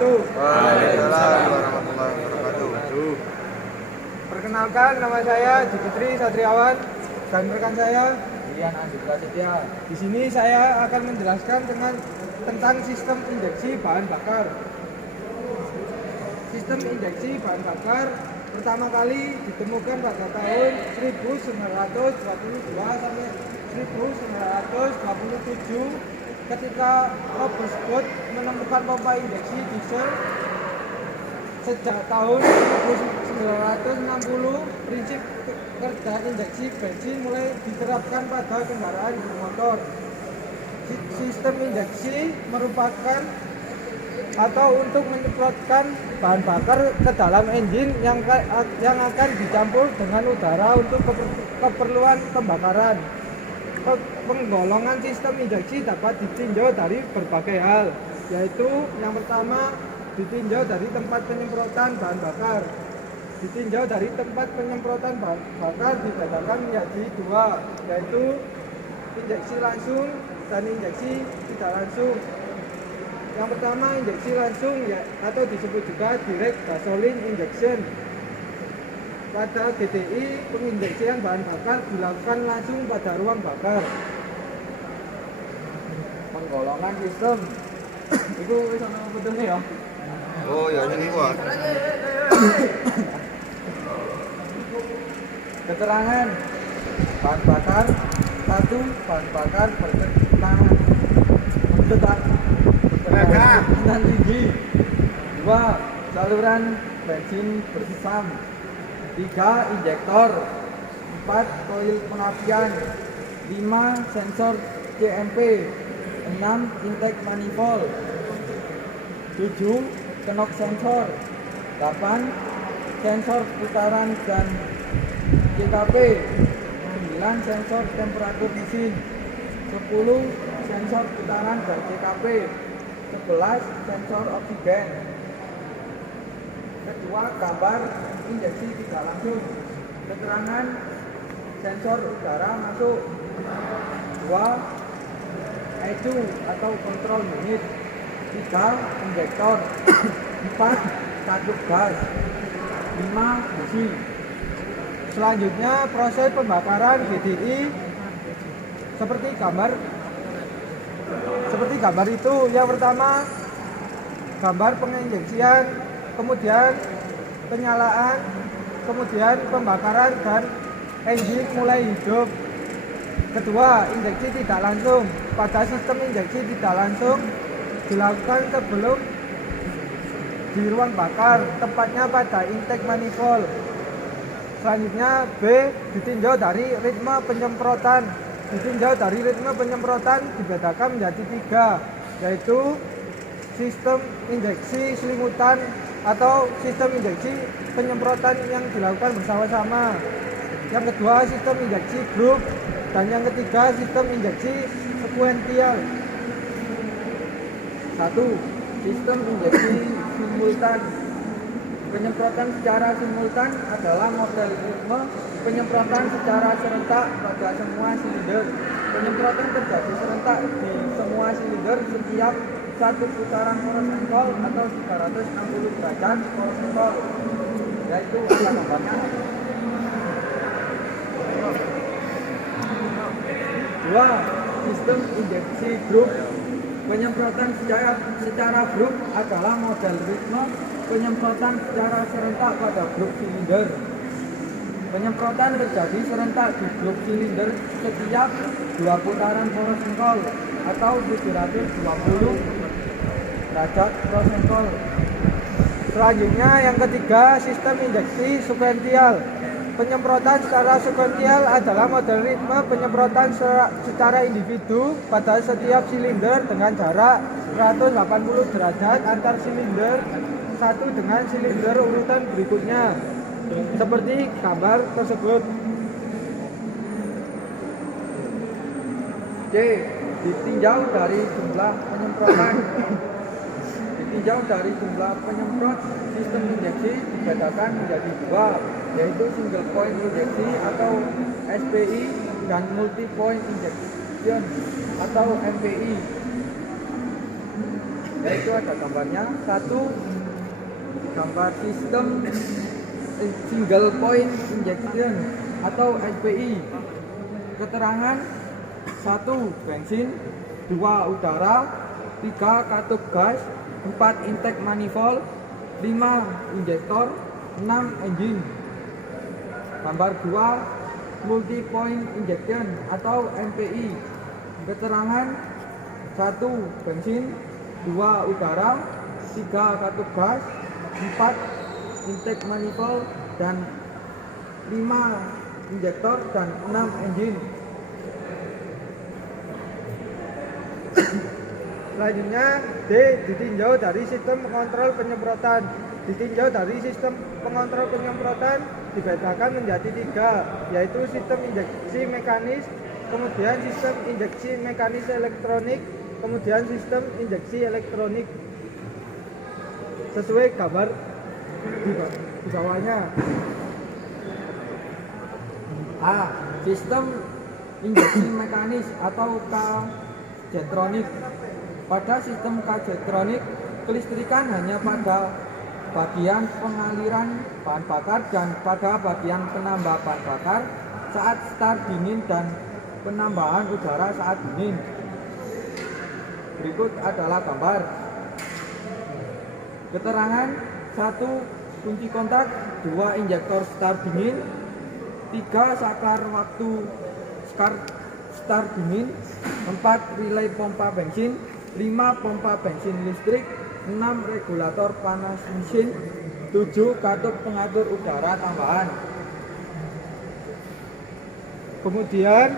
Waalaikumsalam warahmatullahi wabarakatuh. Perkenalkan, nama saya Jupitri Satriawan dan rekan saya Rian Andi Prasetya. Di sini saya akan menjelaskan tentang sistem injeksi bahan bakar. Sistem injeksi bahan bakar pertama kali ditemukan pada tahun 1922 sampai 1927 ketika Robert Scott menemukan pompa injeksi diesel. Sejak tahun 1960, prinsip kerja injeksi bensin mulai diterapkan pada kendaraan bermotor. Sistem injeksi merupakan atau untuk menyemprotkan bahan bakar ke dalam engine yang akan dicampur dengan udara untuk keperluan pembakaran. Penggolongan sistem injeksi dapat ditinjau dari berbagai hal, yaitu yang pertama ditinjau dari tempat penyemprotan bahan bakar. Ditinjau dari tempat penyemprotan bahan bakar dibedakan menjadi dua, yaitu injeksi langsung dan injeksi tidak langsung. Yang pertama injeksi langsung atau disebut juga direct gasoline injection. Pada GTI, penginjeksian bahan bakar dilakukan langsung pada ruang bakar. Penggolongan sistem itu sama betulnya ya. Oh ya ini gua. Keterangan bahan bakar. 1. Bahan bakar berketerangan berketerangan tinggi. 2. Saluran bensin bersisam. 3. Injektor. 4. Koil pengapian. 5. Sensor CMP. 6. Intake manifold. 7. Knock sensor. 8. Sensor putaran dan CKP. 9. Sensor temperatur mesin. 10. Sensor putaran dan CKP. 11. Sensor oksigen. Kedua, gambar injeksi tidak langsung. Keterangan sensor udara masuk. 2. ECU atau kontrol unit. 3. Injektor. 4. Katup gas. 5. Busi. Selanjutnya proses pembakaran GDI seperti gambar itu. Yang pertama gambar penginjeksian, kemudian penyalaan, kemudian pembakaran dan engine mulai hidup. Kedua, injeksi tidak langsung. Pada sistem injeksi tidak langsung dilakukan sebelum di ruang bakar, tepatnya pada intake manifold. Selanjutnya B, ditinjau dari ritme penyemprotan. Ditinjau dari ritme penyemprotan dibedakan menjadi 3, yaitu sistem injeksi selimutan atau sistem injeksi penyemprotan yang dilakukan bersama-sama. Yang kedua, sistem injeksi grup, dan yang ketiga, sistem injeksi sekuensial. 1. Sistem injeksi simultan. Penyemprotan secara simultan adalah model ritme penyemprotan secara serentak pada semua silinder. Penyemprotan terjadi serentak di semua silinder setiap satu putaran horizontal atau 360 derajat horizontal, yaitu ada gambarnya. 2. Sistem injeksi grup. Penyemprotan secara grup adalah model ritme penyemprotan secara serentak pada grup silinder. Penyemprotan terjadi serentak di blok silinder setiap 2 putaran Fresnel atau 720 derajat Fresnel. Selanjutnya yang ketiga, sistem injeksi sekuensial. Penyemprotan secara sekuensial adalah model ritme penyemprotan secara individu pada setiap silinder dengan jarak 180 derajat antar silinder satu dengan silinder urutan berikutnya, seperti gambar tersebut. C. Ditinjau dari jumlah penyemprotan. Ditinjau dari jumlah penyemprot, sistem injeksi dibedakan menjadi 2, yaitu single point injeksi atau SPI dan multi point injection atau MPI. Yaitu ada gambarnya. 1. Gambar sistem single point injection atau SPI. Keterangan: 1. Bensin, 2. Udara, 3. Katup gas, 4. Intake manifold, 5. Injektor, 6. Engine. Gambar 2. Multi point injection atau MPI. Keterangan: 1. Bensin, 2. Udara, 3. Katup gas, 4. Intake manifold, dan 5. Injektor, dan 6. Engine. Selanjutnya D. Ditinjau dari sistem pengontrol penyemprotan. Ditinjau dari sistem pengontrol penyemprotan dibedakan menjadi 3, yaitu sistem injeksi mekanis, kemudian sistem injeksi mekanis elektronik, kemudian sistem injeksi elektronik. Sesuai gambar di bawahnya. A. Sistem injeksi mekanis atau K-Jetronic. Pada sistem K-Jetronic, kelistrikan hanya pada bagian pengaliran bahan bakar dan pada bagian penambah bahan bakar saat start dingin dan penambahan udara saat dingin. Berikut adalah gambar. Keterangan: 1. Kunci kontak, 2. Injektor start dingin, 3. saklar waktu start dingin, 4. relay pompa bensin, 5. pompa bensin listrik, 6. regulator panas mesin, 7. katup pengatur udara tambahan. Kemudian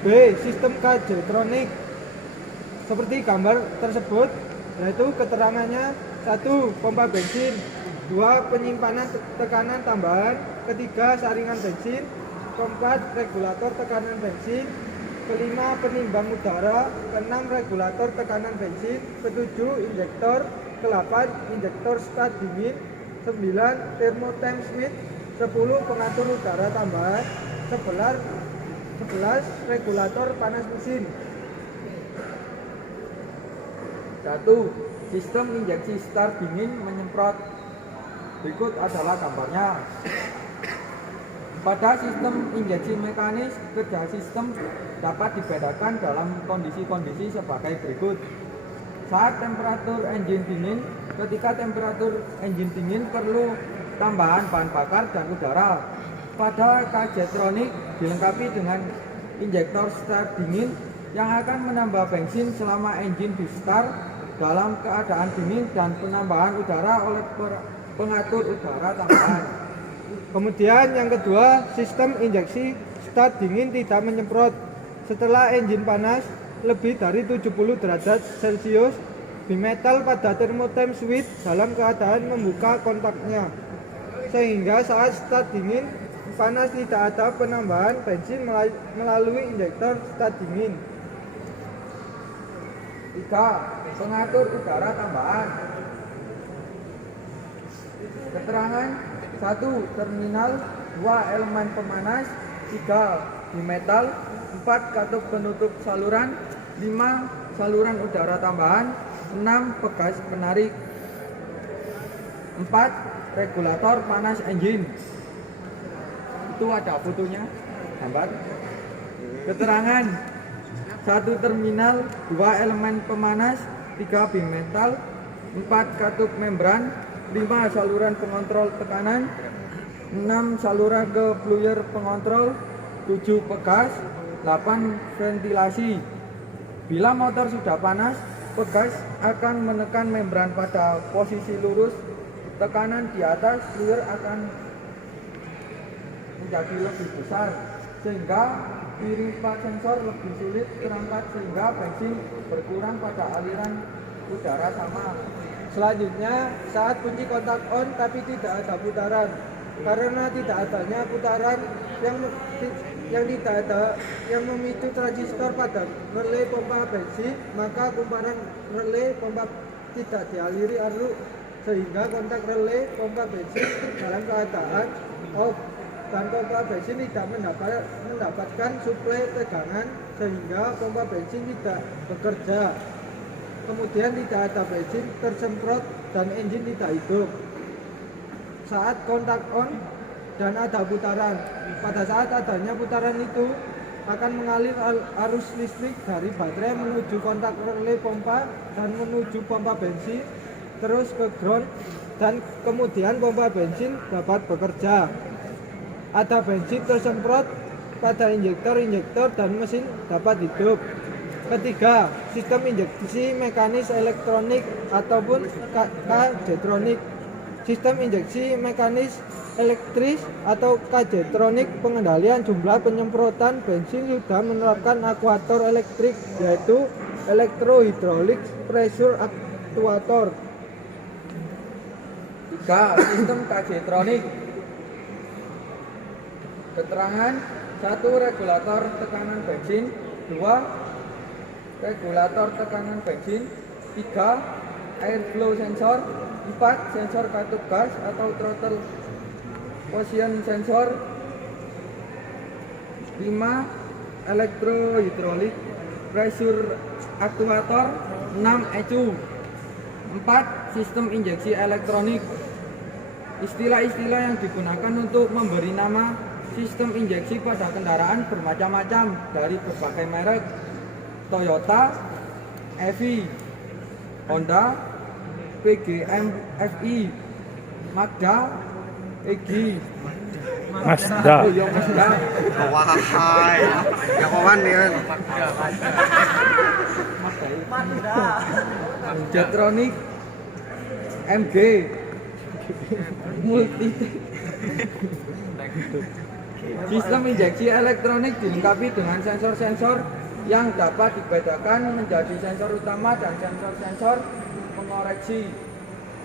B. Sistem K-Jetronic seperti gambar tersebut, yaitu keterangannya: 1. pompa bensin, 2. penyimpanan tekanan tambahan, 3. saringan bensin, 4. regulator tekanan bensin, 5. penimbang udara, 6. regulator tekanan bensin, 7. injektor, 8. injektor start dingin, 9. thermotemp switch, 10. pengatur udara tambahan, 11. regulator panas mesin. 1. Sistem injeksi start dingin menyemprot. Berikut adalah gambarnya. Pada sistem injeksi mekanis, kerja sistem dapat dibedakan dalam kondisi-kondisi sebagai berikut. Saat temperatur engine dingin, ketika temperatur engine dingin perlu tambahan bahan bakar dan udara. Pada K-Jetronic dilengkapi dengan injektor start dingin yang akan menambah bensin selama engine di start dalam keadaan dingin dan penambahan udara oleh pengatur udara tambahan. Kemudian yang kedua, sistem injeksi start dingin tidak menyemprot. Setelah engine panas lebih dari 70 derajat Celcius, bimetal pada thermotemp switch dalam keadaan membuka kontaknya, sehingga saat start dingin panas tidak ada penambahan bensin melalui injektor start dingin. 3. Pengatur udara tambahan. Keterangan: 1. terminal, 2. elemen pemanas, 3. bimetal, 4. katup penutup saluran, 5. saluran udara tambahan, 6. pegas penarik, 4. regulator panas engine. Itu ada fotonya, gambar. Keterangan: 1. terminal, 2. elemen pemanas, 3. bimetal, 4. katup membran, 5. saluran pengontrol tekanan, 6 saluran ke fluir pengontrol, 7 pegas, 8 ventilasi. Bila motor sudah panas, pegas akan menekan membran pada posisi lurus, tekanan di atas fluir akan menjadi lebih besar sehingga pipa sensor lebih sulit terangkat sehingga bensin berkurang pada aliran udara sama. Selanjutnya, saat kunci kontak on tapi tidak ada putaran, karena tidak adanya putaran yang memicu transistor pada relay pompa bensin, maka kumparan relay pompa tidak dialiri arus sehingga kontak relay pompa bensin dalam keadaan off dan pompa bensin tidak mendapatkan suplai tegangan sehingga pompa bensin tidak bekerja. Kemudian tidak ada bensin tersemprot dan engine tidak hidup. Saat kontak on dan ada putaran, pada saat adanya putaran itu akan mengalir arus listrik dari baterai menuju kontak relay pompa dan menuju pompa bensin terus ke ground dan kemudian pompa bensin dapat bekerja. Ada bensin tersemprot pada injektor dan mesin dapat hidup. Ketiga, sistem injeksi mekanis elektronik ataupun K-Jetronic. Sistem injeksi mekanis elektris atau K-Jetronic pengendalian jumlah penyemprotan bensin sudah menerapkan aktuator elektrik, yaitu electro-hydraulic pressure actuator. 3. Sistem K-Jetronic. Keterangan: 1. Regulator tekanan bensin, 2. regulator tekanan bensin, 3. airflow sensor, 4. sensor katup gas atau throttle position sensor, 5. electro-hydraulic pressure actuator, 6. ECU, 4. sistem injeksi elektronik. Istilah-istilah yang digunakan untuk memberi nama sistem injeksi pada kendaraan bermacam-macam dari berbagai merek: Toyota, Evi, Honda, PGM-FI, Mazda, EGI, Mazda. Oh, ya Mazda. Wahai, yang kawan ya. Jetronic, MG, Multi. Sistem injeksi elektronik dilengkapi dengan sensor-sensor yang dapat dibedakan menjadi sensor utama dan sensor-sensor pengoreksi.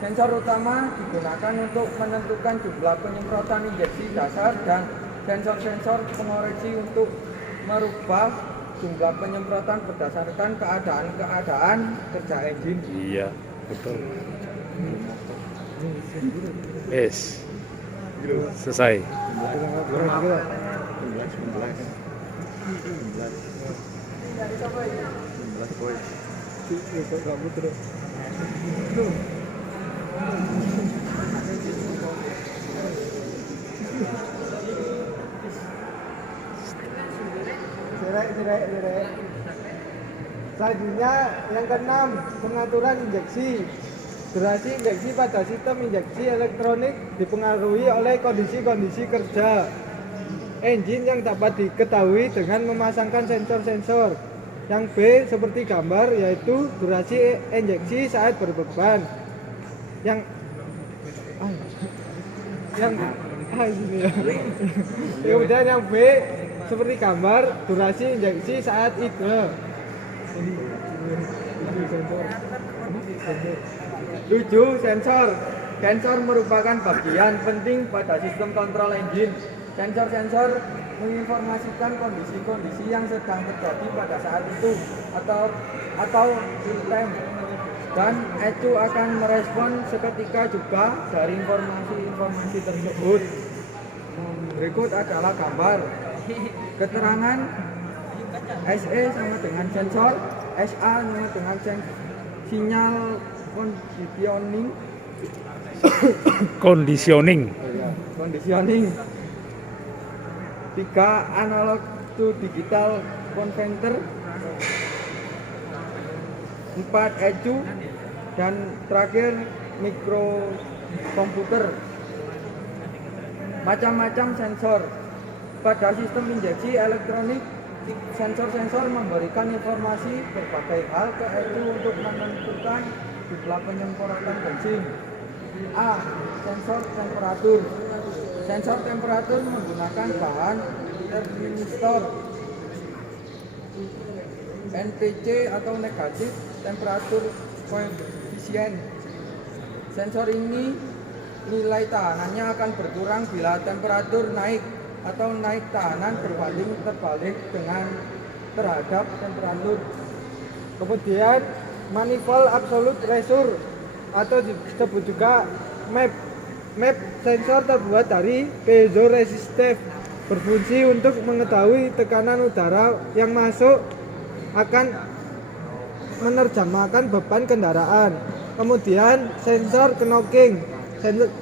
Sensor utama digunakan untuk menentukan jumlah penyemprotan injeksi dasar dan sensor-sensor pengoreksi untuk merubah jumlah penyemprotan berdasarkan keadaan kerja engine. Iya, betul. Yes. Selesai. Direk. Selanjutnya yang keenam, pengaturan injeksi. Durasi injeksi pada sistem injeksi elektronik dipengaruhi oleh kondisi-kondisi kerja engine yang dapat diketahui dengan memasangkan sensor-sensor. Yang B seperti gambar, yaitu durasi injeksi saat berbeban. Kemudian yang B seperti gambar, durasi injeksi saat idle. 7. Sensor. Sensor merupakan bagian penting pada sistem kontrol engine. Sensor-sensor menginformasikan kondisi-kondisi yang sedang terjadi pada saat itu atau real time, dan ECU akan merespon seketika juga dari informasi tersebut. Berikut adalah gambar. Keterangan: SE sama dengan sensor, SA sama dengan sinyal conditioning. 3. Analog to digital converter, 4. ECU, dan terakhir mikrokomputer. Macam-macam sensor. Pada sistem injeksi elektronik, sensor-sensor memberikan informasi berbagai hal ke ECU untuk menentukan jumlah penyemprotan bensin. A. Sensor temperatur. Sensor temperatur menggunakan bahan termistor NTC atau negatif temperatur koefisien. Sensor ini nilai tahanannya akan berkurang bila temperatur naik atau naik tahanan berbanding terbalik dengan terhadap temperatur. Kemudian manifold absolute pressure atau disebut juga MAP. MAP sensor terbuat dari piezoresistif, berfungsi untuk mengetahui tekanan udara yang masuk akan menerjemahkan beban kendaraan. Kemudian sensor knocking.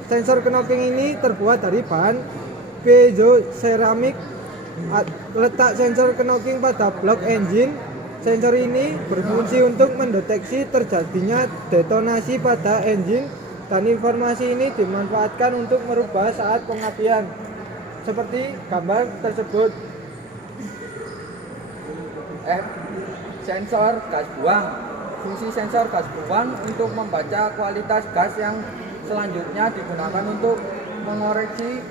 Sensor knocking ini terbuat dari bahan piezoseramik. Letak sensor knocking pada blok engine. Sensor ini berfungsi untuk mendeteksi terjadinya detonasi pada engine, dan informasi ini dimanfaatkan untuk merubah saat pengabdian seperti gambar tersebut. F. Sensor gas buang. Fungsi sensor gas buang untuk membaca kualitas gas yang selanjutnya digunakan untuk mengoreksi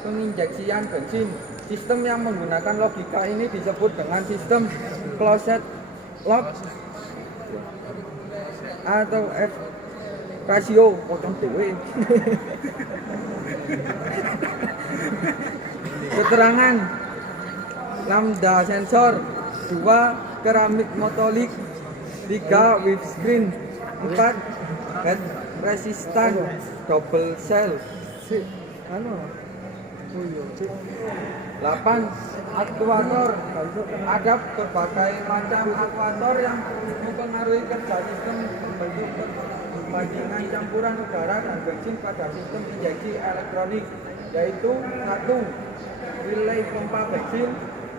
penginjeksian bensin. Sistem yang menggunakan logika ini disebut dengan sistem closed loop atau F ratio potong dewe. Keterangan: lambda sensor, 2 keramik motolik, 3 windscreen, 4 head resistant double cell, 8 aktuator. Ada berbagai macam aktuator yang mempengaruhi kerja sistem pembentuk perbandingan campuran udara dan bensin pada sistem injeksi elektronik, yaitu 1 relay pompa bensin,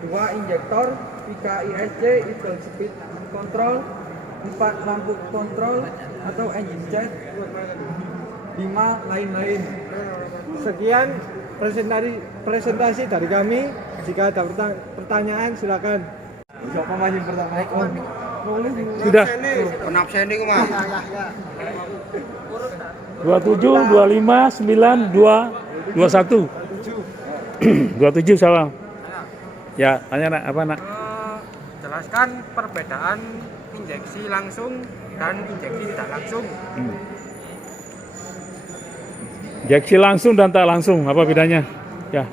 2 injektor, 3 ISC idle speed control, 4 lampu kontrol atau engine jet, 5 lain-lain. Sekian presentasi dari kami. Jika ada pertanyaan silakan. Siapa masih pertama? Sudah. Penabseni ku Mas. 27, 25, 9, 2, 21. 27 siapa? Ya, tanya nak apa nak? Jelaskan perbedaan injeksi langsung dan injeksi tidak langsung. Injeksi langsung dan tak langsung, apa bedanya? Ya.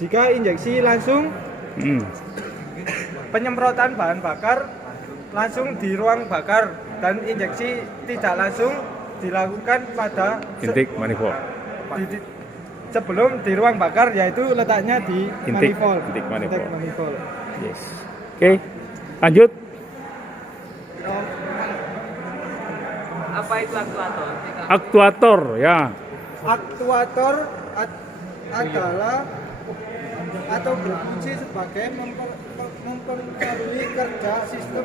Jika injeksi langsung, penyemprotan bahan bakar langsung di ruang bakar, dan injeksi tidak langsung dilakukan pada Intake manifold. sebelum di ruang bakar, yaitu letaknya di Intake manifold. manifold. Yes. Oke, lanjut. Apa itu aktuator? Aktuator, ya. Aktuator adalah atau berfungsi sebagai mempengaruhi kerja sistem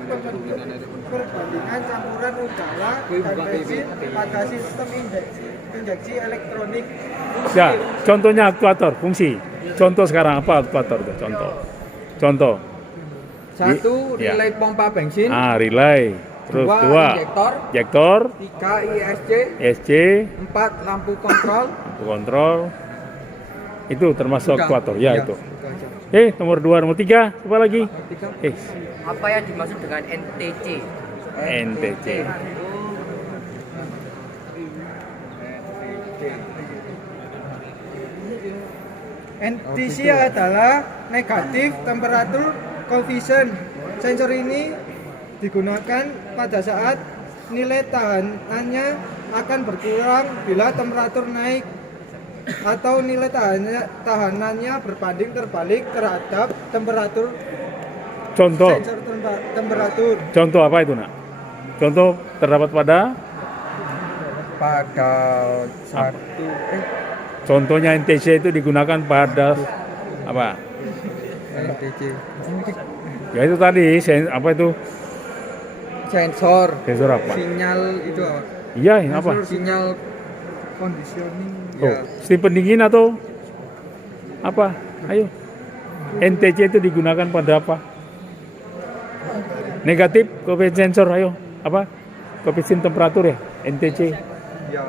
perbandingan campuran udara dan bensin pada sistem injeksi elektronik. Ya, contohnya aktuator, fungsi. Contoh sekarang apa aktuator itu? Contoh. 1 Ya. relay pompa bensin, Relay. Terus 2 injektor, 3 ISC, SC, 4 lampu kontrol. kontrol. Itu termasuk Udah. aktuator, ya Iya. itu. Nomor 2, nomor 3, apa lagi? Apa yang dimaksud dengan NTC? NTC. NTC adalah negatif temperatur coefficient. Sensor ini digunakan pada saat nilai tahanannya akan berkurang bila temperatur naik atau nilai tahanannya berbanding terbalik terhadap temperatur Contoh. sensor temperatur. Contoh apa itu, Nak? Contoh terdapat pada satu contohnya NTC itu digunakan pada apa? NTC Ya itu tadi, apa itu? sensor Sensor apa? sinyal itu apa? Iya, yang apa? Sinyal conditioning. Oh, sistem pendingin atau apa? Ayo. NTC itu digunakan pada apa? Negatif koefisien sensor, ayo. Apa? Koefisien temperatur ya, NTC. Ya.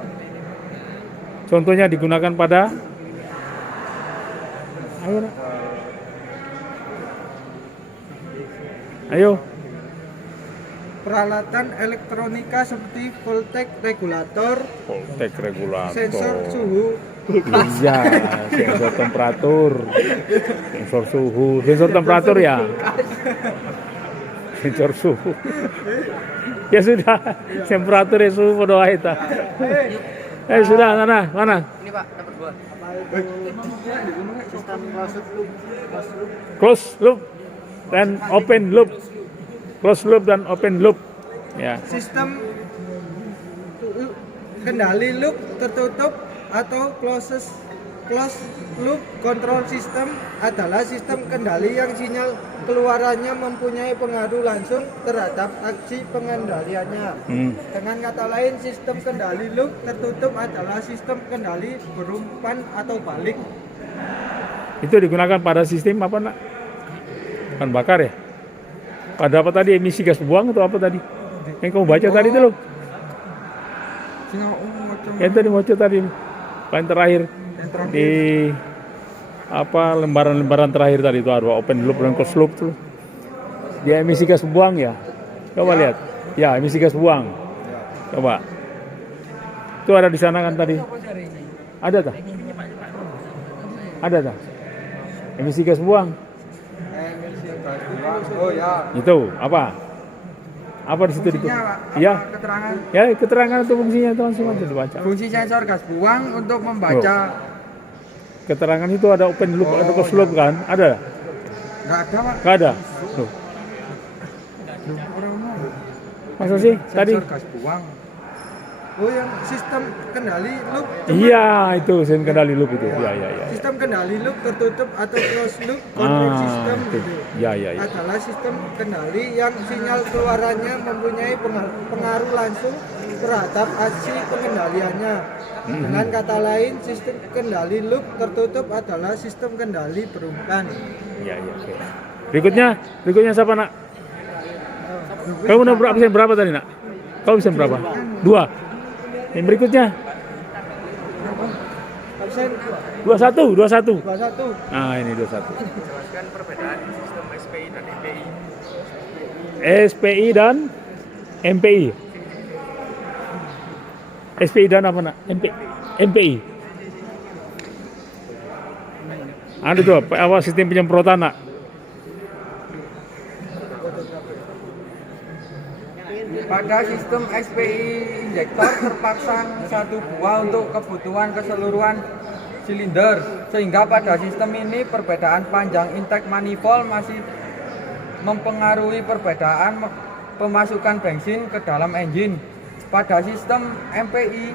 Contohnya digunakan pada ayo. Nak. Ayo. Peralatan elektronika seperti voltage regulator, Voltage regulator. sensor suhu, Iya, sensor temperatur. Sensor suhu, sensor temperatur ya. Sensor suhu. Ya sudah, temperatur ya suhu pada wae ta. Sudah mana? Mana? Ini Pak, nomor 2. sistem closed loop, Close loop dan open loop. Close loop dan open loop. Ya. sistem kendali loop tertutup atau closed loop control system adalah sistem kendali yang sinyal keluarannya mempunyai pengaruh langsung terhadap aksi pengendaliannya. Dengan kata lain, sistem kendali loop tertutup adalah sistem kendali berumpan atau balik. Itu digunakan pada sistem apa nak? Bahan bakar ya? Pada apa tadi, emisi gas buang atau apa tadi? Yang kamu baca tadi itu loh. Yang tadi baca tadi. Paling terakhir di apa lembaran-lembaran terakhir tadi itu ada open loop dan closed loop tuh. Dia emisi gas buang ya. Coba lihat. Ya, emisi gas buang. Coba. Itu ada di sana kan tadi. Ada tak? Ada tak? Emisi gas buang. Oh ya. Itu apa? Apa di situ? Iya. Keterangan. Ya, keterangan itu fungsinya itu langsung aja dibaca. Fungsi sensor gas buang untuk membaca. Keterangan itu ada open loop atau closed loop kan? Ada? Nggak ada Pak. Nggak ada? Loh. Masa sih tadi? Sensor gas buang. Oh, yang sistem kendali loop. Iya, itu sistem kendali loop itu. Iya, iya, iya. Sistem kendali loop tertutup atau closed loop control system itu. gitu. Iya, iya, iya. Adalah sistem kendali yang sinyal keluarannya mempunyai pengaruh langsung terhadap aksi pengendaliannya. Dengan kata lain, sistem kendali loop tertutup adalah sistem kendali berumpan. Iya, iya, oke. Berikutnya siapa nak? Kamu udah absen berapa tadi nak? Kau absen berapa? 2. Yang berikutnya? Absen 21. 21. Nah, ini 21. Jelaskan perbedaan sistem SPI dan MPI. SPI dan MPI. SPI dan apa nak? MPI. Ada tuh apa sistem penyemprotan nak? Pada sistem SPI injektor terpasang satu buah untuk kebutuhan keseluruhan silinder, sehingga pada sistem ini perbedaan panjang intake manifold masih mempengaruhi perbedaan pemasukan bensin ke dalam engine. Pada sistem MPI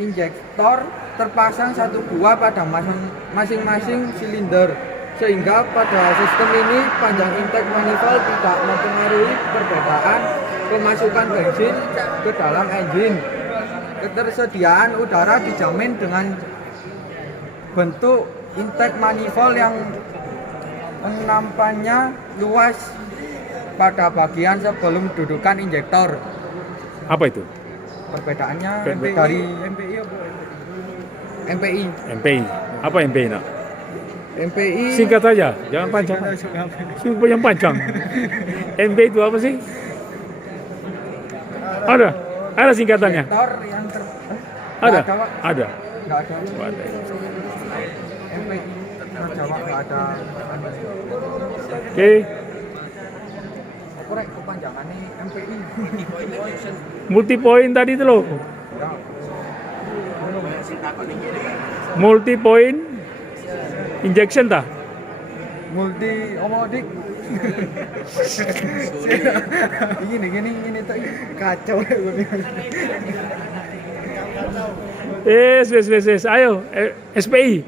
injektor terpasang satu buah pada masing-masing silinder, sehingga pada sistem ini panjang intake manifold tidak mempengaruhi perbedaan pemasukan bensin ke dalam engine. Ketersediaan udara dijamin dengan bentuk intake manifold yang nampannya luas pada bagian sebelum dudukan injektor. Apa itu? Perbedaannya MPI. dari MPI apa? MPI. MPI. Apa MPI nak? MPI Singkat saja, jangan panjang. Singkat yang panjang. MPI itu apa sih? Ada singkatannya. injektor yang Ada. Nggak Pak. Ada. Nggak ada. Oh, ada. MPI Jawa nggak ada. Oke. Korek kepanjangannya MPI. Multi point tadi itu loh. Ya. Multi point injection tah? Multi omodik. Gini tuh Kacau ya gue. Yes. Ayo, SPI.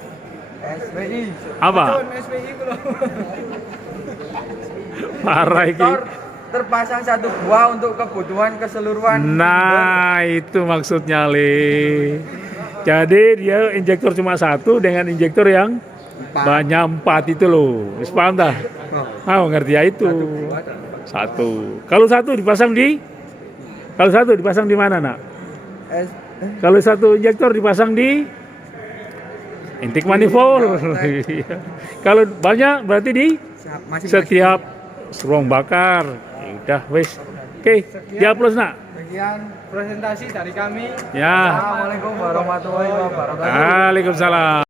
SPI. Apa? SPI itu loh. Parah iki. Injektor terpasang satu buah untuk kebutuhan keseluruhan. Nah, itu maksudnya, Le. Jadi dia injektor cuma satu dengan injektor yang banyak 4 itu loh. Wis paham dah? Oh, ngerti ya itu. Satu. Kalau satu dipasang di mana, Nak? Kalau satu injektor dipasang di intake manifold. Kalau banyak berarti di setiap ruang bakar. Ya udah, wes. Oke, diupload, Nak. Sekian presentasi dari kami. Ya. Assalamualaikum warahmatullahi wabarakatuh. Waalaikumsalam.